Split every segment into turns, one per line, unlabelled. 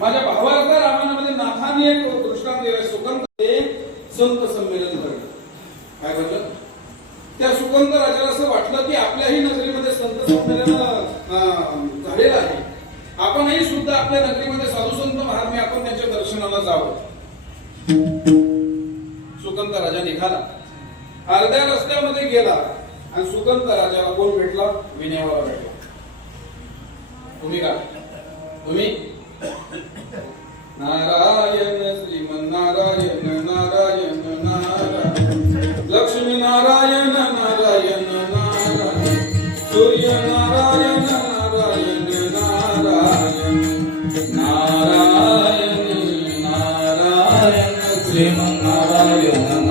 माझ्या भावार्थ रामानामध्ये रामायणामध्ये नाथाने एक दृष्टांत दिला सुकंत संत संमेलन भरलं काय म्हणलं त्या सुकंत राजाला असं वाटलं की आपल्याही नगरीमध्ये संत संमेलन झालेलं आहे. आपणही सुद्धा आपल्या नगरीमध्ये साधू संत महात्मे आपण त्यांच्या दर्शनाला जावं. सुकंत राजा निघाला. अर्ध्या रस्त्यामध्ये गेला आणि सुकंत राजाला कोण भेटला? विनयवाला भेटला. तुम्ही का? तुम्ही? नारायण श्रीमन नारायण नारायण नारायण लक्ष्मी नारायण नारायण नारायण सूर्य नारायण नारायण नारायण नारायण नारायण श्रीमन नारायण नारायण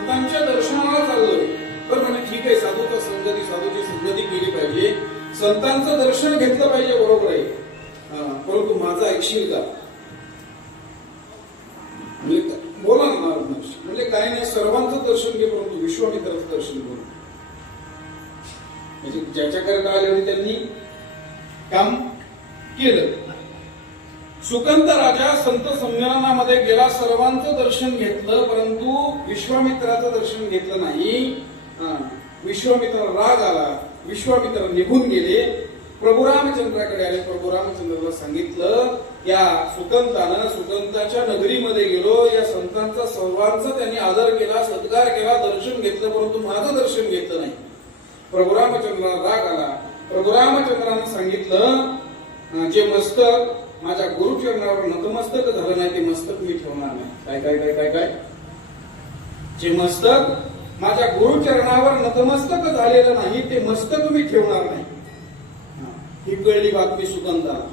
संतांच्या दर्शनाला चाललोय. तर म्हणे ठीक आहे साधूचा संगती साधूची संगती केली पाहिजे. संतांचं दर्शन घेतलं पाहिजे बरोबर आहे. हा, परंतु माझा ऐकशील का? म्हणजे, बोला ना म्हणजे काय नाही सर्वांचं दर्शन घे परंतु विश्वामित्राचं दर्शन करू म्हणजे ज्याच्याकरता आले होते त्यांनी काम केलं. सुकंत राजा संत संमेलनामध्ये गेला सर्वांचं दर्शन घेतलं परंतु विश्वामित्राचं दर्शन घेतलं नाही. विश्वामित्र राग आला विश्वामित्र निघून गेले. प्रभू रामचंद्राकडे आले प्रभू रामचंद्राला सांगितलं या सुकंतानं सुकंताच्या नगरीमध्ये गेलो या संतांचा सर्वांचा त्यांनी आदर केला सत्कार केला दर्शन घेतलं परंतु माझं दर्शन घेतलं नाही. प्रभू रामचंद्राला राग आला. प्रभू रामचंद्रानं सांगितलं जे मस्तक माझ्या गुरुचरणावर नतमस्तक झालं नाही ते मस्तक मी ठेवणार नाही. काय काय काय काय काय? जे मस्तक माझ्या गुरुचरणावर नतमस्तक झालेलं नाही ते मस्तक मी ठेवणार नाही. ही कळली बातमी सुगंधाला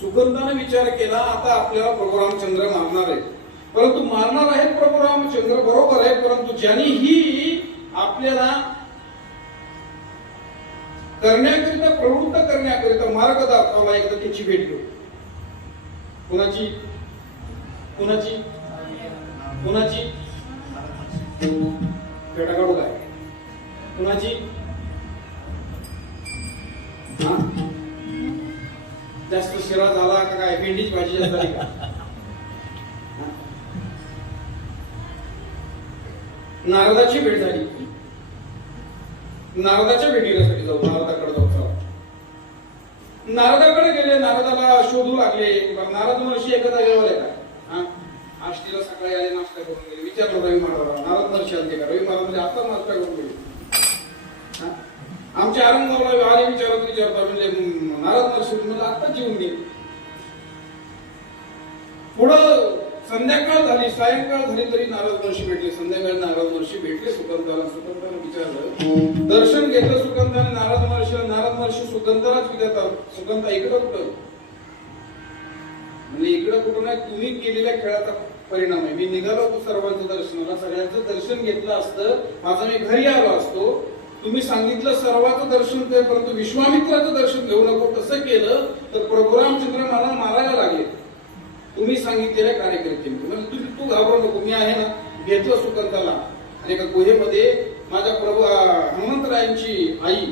सुगंधाने विचार केला आता आपल्याला प्रभू रामचंद्र मारणार आहे परंतु मारणार आहेत प्रभू रामचंद्र बरोबर आहे परंतु ज्यांनी ही आपल्याला करण्याकरिता प्रवृत्त करण्याकरिता मार्ग दाखवला एकदा त्याची भेट घेऊ. कुणाची? कुणाची? कुणाची? पेटा काढू काय? कुणाची? जास्त शिरा झाला का काय? भेंडीची भाजी जास्त झाली का? नारदाची भेट झाली. नारदाच्या भेटीसाठी जाऊ. जाऊ नारदाकडे गेले नारदाला शोधू लागले नारद महर्षी एका जागेवर हा? आष्टीला सकाळी आले नाश्ता करून गेले. विचारलं रवी महाराज नारद महर्षी आले का? रवी महाराज म्हणजे आता नाश्ता करून गेले. हा? आमच्या औरंगाबादला आले विचारत विचारता म्हणजे नारद महर्षी म्हणजे आता जेवून गेले पुढं संध्याकाळ झाली सायंकाळ झाली तरी नारद महर्षी भेटले. संध्याकाळी नारद महर्षी भेटले सुगंधाला सुगंधाला विचारलं दर्शन घेतलं सुगंधाने नारद सुगंधालाच विचारतात सुगंध इकडं कुठं म्हणजे इकडं कुठं नाही तुम्ही केलेल्या खेळाचा परिणाम आहे. मी निघालो होतो सर्वांचं दर्शनाला सगळ्यांचं दर्शन घेतलं असतं. माझा मी घरी आलो असतो. तुम्ही सांगितलं सर्वांचं दर्शन ते परंतु विश्वामित्राचं दर्शन घेऊ नको. तसं केलं तर प्रभू रामचंद्र मला मारायला लागले. तुम्ही सांगितलेल्या कार्यकर्ते म्हणजे तुम्ही तू घाबरू नको मी आहे ना. घेतलं सुकंताला आणि एका गुहेमध्ये माझ्या प्रभू हनुमंतरायांची आई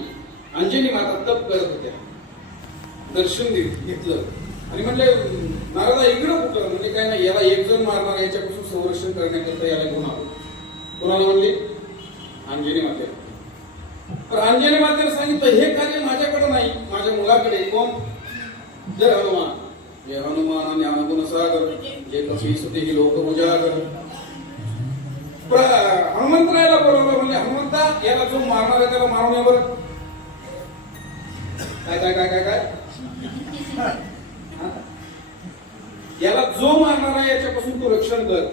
अंजनी माता तप करत होत्या. दर्शन घेतलं. आणि म्हणजे नारदा इकडं कुठं? म्हणजे काय नाही याला एक जण मारणार याच्यापासून संरक्षण करण्याकरता याला गुन्हा कोणाला म्हणले? अंजनी माते. तर अंजनी मातेने सांगितलं हे कार्य माझ्याकडे नाही माझ्या मुलाकडे कोण? जय हनुमान. जय हनुमान ज्ञान गुण सागर. जे कशी सुती लोक उजागर. प्र- हनुमंतरायाला बरोबर म्हणजे हनुमंता याला जो मारणार आहे त्याला मारून बरं. काय काय काय काय काय? याला जो मारणार आहे याच्यापासून तू रक्षण कर.